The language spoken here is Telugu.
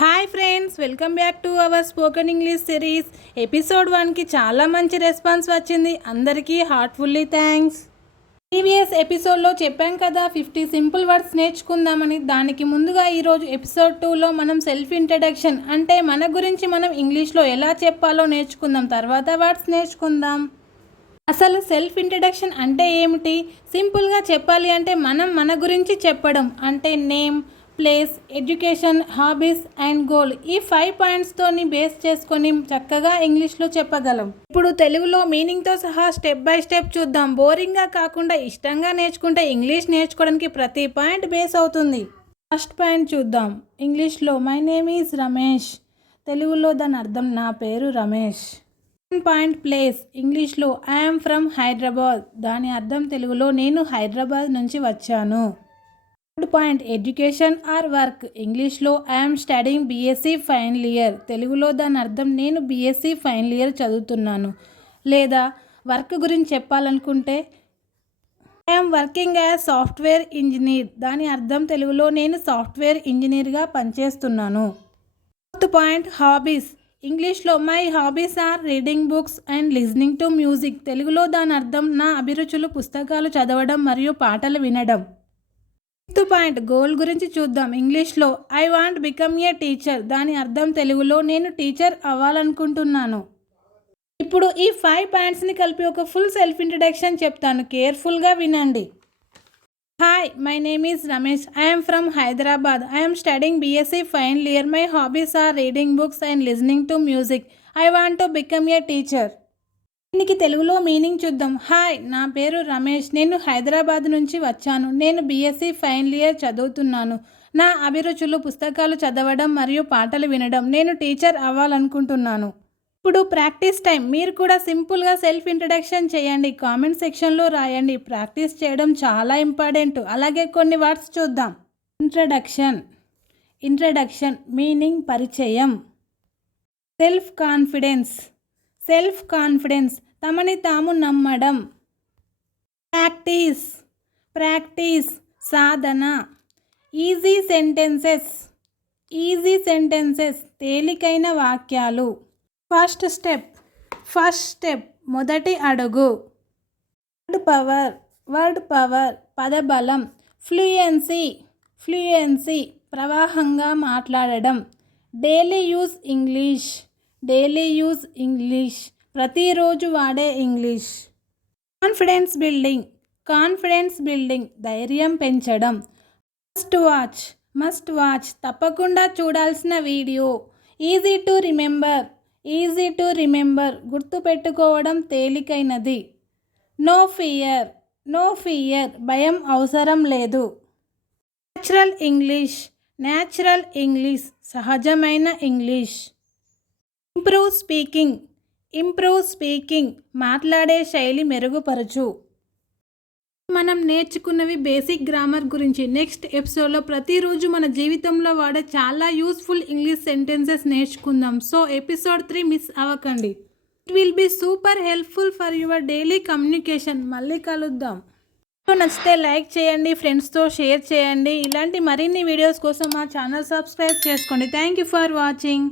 Hi friends, welcome back to our spoken English series. Episode 1కి చాలా మంచి రెస్పాన్స్ వచ్చింది. అందరికీ హార్ట్ఫుల్లీ థ్యాంక్స్. ప్రీవియస్ ఎపిసోడ్లో చెప్పాం కదా 50 సింపుల్ వర్డ్స్ నేర్చుకుందామని. దానికి ముందుగా ఈరోజు ఎపిసోడ్ 2లో మనం సెల్ఫ్ ఇంట్రడక్షన్ అంటే మన గురించి మనం ఇంగ్లీష్లో ఎలా చెప్పాలో నేర్చుకుందాం. తర్వాత వర్డ్స్ నేర్చుకుందాం. అసలు సెల్ఫ్ ఇంట్రడక్షన్ అంటే ఏమిటి? సింపుల్గా చెప్పాలి అంటే మనం మన గురించి చెప్పడం. అంటే name, place, education, hobbies and goal. ఈ 5 పాయింట్స్తోని బేస్ చేసుకొని చక్కగా ఇంగ్లీష్లో చెప్పగలం. ఇప్పుడు తెలుగులో మీనింగ్తో సహా స్టెప్ బై స్టెప్ చూద్దాం. బోరింగ్గా కాకుండా ఇష్టంగా నేర్చుకుంటే ఇంగ్లీష్ నేర్చుకోవడానికి ప్రతి పాయింట్ బేస్ అవుతుంది. ఫస్ట్ పాయింట్ చూద్దాం. ఇంగ్లీష్లో మై నేమ్ ఈజ్ రమేష్. తెలుగులో దాని అర్థం నా పేరు రమేష్. Point place. ఇంగ్లీష్లో ఐఎమ్ ఫ్రమ్ హైదరాబాద్. దాని అర్థం తెలుగులో నేను హైదరాబాద్ నుంచి వచ్చాను. Third point education or work. ఇంగ్లీష్లో I'm studying BSc final year. తెలుగులో దాని అర్థం నేను బీఎస్సీ ఫైనల్ ఇయర్ చదువుతున్నాను. లేదా వర్క్ గురించి చెప్పాలనుకుంటే I'm working as software engineer. దాని అర్థం తెలుగులో నేను సాఫ్ట్వేర్ ఇంజనీర్గా పనిచేస్తున్నాను. Fourth point hobbies. ఇంగ్లీష్లో my hobbies are reading books and listening to music. తెలుగులో దాని అర్థం నా అభిరుచులు పుస్తకాలు చదవడం మరియు పాటలు వినడం. ఫిఫ్త్ పాయింట్ గోల్ గురించి చూద్దాం. ఇంగ్లీష్లో I want become a teacher. దాని అర్థం తెలుగులో నేను టీచర్ అవ్వాలనుకుంటున్నాను. ఇప్పుడు ఈ 5 పాయింట్స్ని కలిపి ఒక ఫుల్ సెల్ఫ్ ఇంట్రడక్షన్ చెప్తాను. కేర్ఫుల్గా వినండి. Hi, my name is Ramesh. I'm from Hyderabad. I'm studying BSc final year. My hobbies are reading books and listening to music. I want to become a teacher. దీనికి తెలుగులో మీనింగ్ చూద్దాం. హాయ్, నా పేరు రమేష్. నేను హైదరాబాద్ నుంచి వచ్చాను. నేను బీఎస్సీ ఫైనల్ ఇయర్ చదువుతున్నాను. నా అభిరుచులు పుస్తకాలు చదవడం మరియు పాటలు వినడం. నేను టీచర్ అవ్వాలనుకుంటున్నాను. ఇప్పుడు ప్రాక్టీస్ టైం. మీరు కూడా సింపుల్గా సెల్ఫ్ ఇంట్రడక్షన్ చేయండి. కామెంట్ సెక్షన్లో రాయండి. ప్రాక్టీస్ చేయడం చాలా ఇంపార్టెంట్. అలాగే కొన్ని వర్డ్స్ చూద్దాం. ఇంట్రడక్షన్ మీనింగ్ పరిచయం. సెల్ఫ్ కాన్ఫిడెన్స్ తమని తాము నమ్మడం. ప్రాక్టీస్ సాధన. ఈజీ సెంటెన్సెస్ తేలికైన వాక్యాలు. ఫస్ట్ స్టెప్ మొదటి అడుగు. వర్డ్ పవర్ పదబలం. ఫ్లూయెన్సీ ప్రవాహంగా మాట్లాడడం. డైలీ యూజ్ ఇంగ్లీష్ ప్రతిరోజు వాడే ఇంగ్లీష్. కాన్ఫిడెన్స్ బిల్డింగ్ ధైర్యం పెంచడం. మస్ట్ వాచ్ తప్పకుండా చూడాల్సిన వీడియో. ఈజీ టు రిమెంబర్ గుర్తుపెట్టుకోవడం తేలికైనది. నో ఫియర్ భయం అవసరం లేదు. న్యాచురల్ ఇంగ్లీష్ సహజమైన ఇంగ్లీష్. ఇంప్రూవ్ స్పీకింగ్ మాట్లాడే శైలి మెరుగుపరచు. మనం నేర్చుకున్నవి బేసిక్ గ్రామర్ గురించి. నెక్స్ట్ ఎపిసోడ్లో ప్రతిరోజు మన జీవితంలో వాడే చాలా యూస్ఫుల్ ఇంగ్లీష్ సెంటెన్సెస్ నేర్చుకుందాం. సో ఎపిసోడ్ 3 మిస్ అవ్వకండి. It will be super helpful for your daily communication. మళ్ళీ కలుద్దాం. నచ్చితే లైక్ చేయండి, ఫ్రెండ్స్తో షేర్ చేయండి. ఇలాంటి మరిన్ని వీడియోస్ కోసం మా ఛానల్ సబ్స్క్రైబ్ చేసుకోండి. Thank you for watching.